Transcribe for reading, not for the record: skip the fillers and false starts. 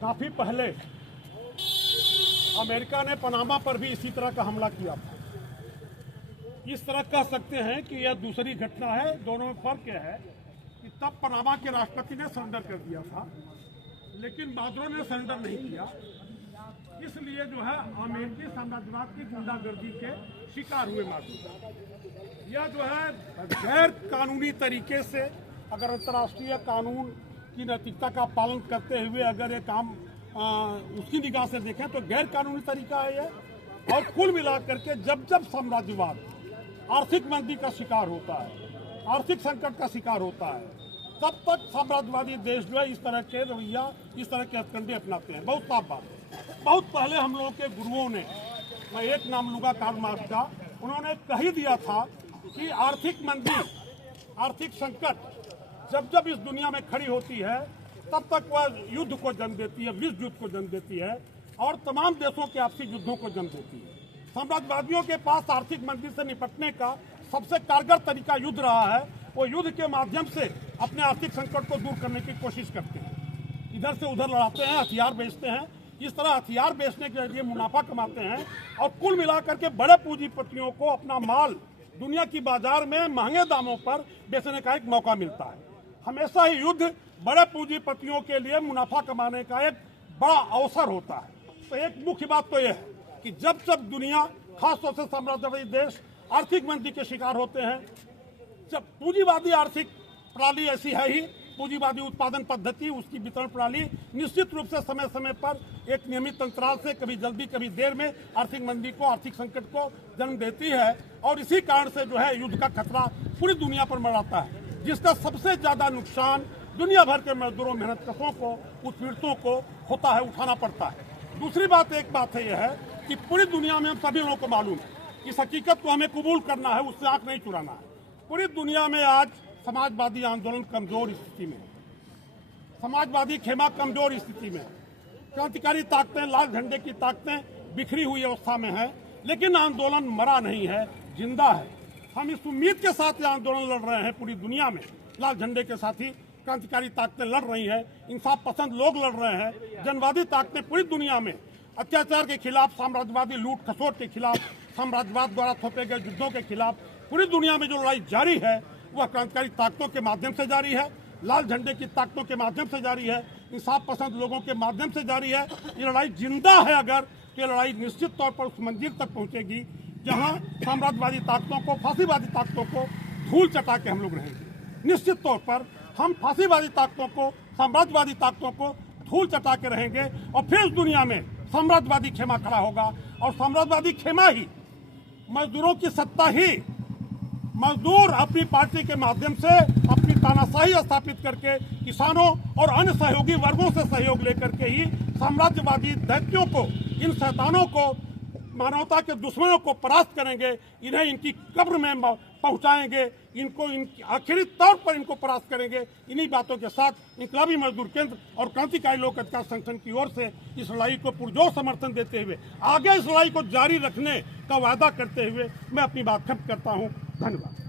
काफी पहले अमेरिका ने पनामा पर भी इसी तरह का हमला किया था। इस तरह कह सकते हैं कि यह दूसरी घटना है। दोनों में फर्क यह है कि तब पनामा के राष्ट्रपति ने सरेंडर कर दिया था, लेकिन मादुरो ने सरेंडर नहीं किया। इसलिए जो है अमेरिकी साम्राज्यवाद की गुंडागर्दी के शिकार हुए मादुरो। यह जो है गैर कानूनी तरीके से, अगर अंतर्राष्ट्रीय कानून की नैतिकता का पालन करते हुए अगर ये काम उसकी निगाह से देखें तो गैर कानूनी तरीका है यह। और कुल मिलाकर के जब जब साम्राज्यवाद आर्थिक मंदी का शिकार होता है, आर्थिक संकट का शिकार होता है, तब तक साम्राज्यवादी देश जो है इस तरह के रवैया, इस तरह के हथकंडे अपनाते हैं। बहुत साफ बात है। बहुत पहले हम लोगों के गुरुओं ने, मैं एक नाम लूंगा कार्ल मार्क्स का, उन्होंने कह ही दिया था कि आर्थिक मंदी, आर्थिक संकट जब जब इस दुनिया में खड़ी होती है तब तक वह युद्ध को जन्म देती है, विश्व युद्ध को जन्म देती है और तमाम देशों के आपसी युद्धों को जन्म देती है। साम्राज्यवादियों के पास आर्थिक मंदी से निपटने का सबसे कारगर तरीका युद्ध रहा है। वो युद्ध के माध्यम से अपने आर्थिक संकट को दूर करने की कोशिश करते हैं। इधर से उधर लड़ाते हैं, हथियार बेचते हैं। इस तरह हथियार बेचने के जरिए मुनाफा कमाते हैं और कुल मिलाकर के बड़े पूंजीपतियों को अपना माल दुनिया की बाजार में महंगे दामों पर बेचने का एक मौका मिलता है। हमेशा ही युद्ध बड़े पूंजीपतियों के लिए मुनाफा कमाने का एक बड़ा अवसर होता है। तो एक मुख्य बात तो यह है कि जब जब दुनिया, खासतौर से साम्राज्यवादी देश आर्थिक मंदी के शिकार होते हैं, जब पूंजीवादी आर्थिक प्रणाली ऐसी है ही, पूंजीवादी उत्पादन पद्धति, उसकी वितरण प्रणाली निश्चित रूप से समय समय पर एक नियमित अंतराल से कभी जल्दी कभी देर में आर्थिक मंदी को, आर्थिक संकट को जन्म देती है। और इसी कारण से जो है युद्ध का खतरा पूरी दुनिया पर मंडराता है, जिसका सबसे ज्यादा नुकसान दुनिया भर के मजदूरों, मेहनतकशों को, उत्पीड़ितों को होता है, उठाना पड़ता है। दूसरी बात, एक बात है यह है कि पूरी दुनिया में हम सभी लोगों को मालूम है, इस हकीकत को हमें कबूल करना है, उससे आंख नहीं चुराना है। पूरी दुनिया में आज समाजवादी आंदोलन कमजोर स्थिति में, समाजवादी खेमा कमजोर स्थिति में, क्रांतिकारी ताकतें, लाल झंडे की ताकतें बिखरी हुई अवस्था में है। लेकिन आंदोलन मरा नहीं है, जिंदा है। हम इस उम्मीद के साथ ये आंदोलन लड़ रहे हैं पूरी दुनिया में। लाल झंडे के साथ ही क्रांतिकारी ताकतें लड़ रही हैं, इंसाफ पसंद लोग लड़ रहे हैं, जनवादी ताकतें पूरी दुनिया में अत्याचार के खिलाफ, साम्राज्यवादी लूट खसोट के खिलाफ, साम्राज्यवाद द्वारा थोपे गए युद्धों के खिलाफ पूरी दुनिया में जो लड़ाई जारी है वह क्रांतिकारी ताकतों के माध्यम से जारी है, लाल झंडे की ताकतों के माध्यम से जारी है, इंसाफ पसंद लोगों के माध्यम से जारी है। ये लड़ाई जिंदा है। अगर ये लड़ाई निश्चित तौर पर उस मंजिल तक पहुंचेगी जहां साम्राज्यवादी ताकतों को, फांसीवादी ताकतों को धूल चटा के हम लोग रहेंगे। निश्चित तौर पर हम फांसीवादी ताकतों को, साम्राज्यवादी ताकतों को धूल चटा के रहेंगे और फिर इस दुनिया में साम्राज्यवादी खेमा खड़ा होगा। और साम्राज्यवादी खेमा ही, मजदूरों की सत्ता ही, मजदूर अपनी पार्टी के माध्यम से अपनी तानाशाही स्थापित करके किसानों और अन्य सहयोगी वर्गों से सहयोग लेकर के ही साम्राज्यवादी दैत्यों को, इन शैतानों को, मानवता के दुश्मनों को परास्त करेंगे। इन्हें इनकी कब्र में पहुंचाएंगे, इनको आखिरी तौर पर इनको परास्त करेंगे। इन्हीं बातों के साथ इंकलाबी मजदूर केंद्र और क्रांतिकारी लोक अधिकार संगठन की ओर से इस लड़ाई को पुरजोर समर्थन देते हुए आगे इस लड़ाई को जारी रखने का वादा करते हुए मैं अपनी बात खत्म करता हूं। धन्यवाद।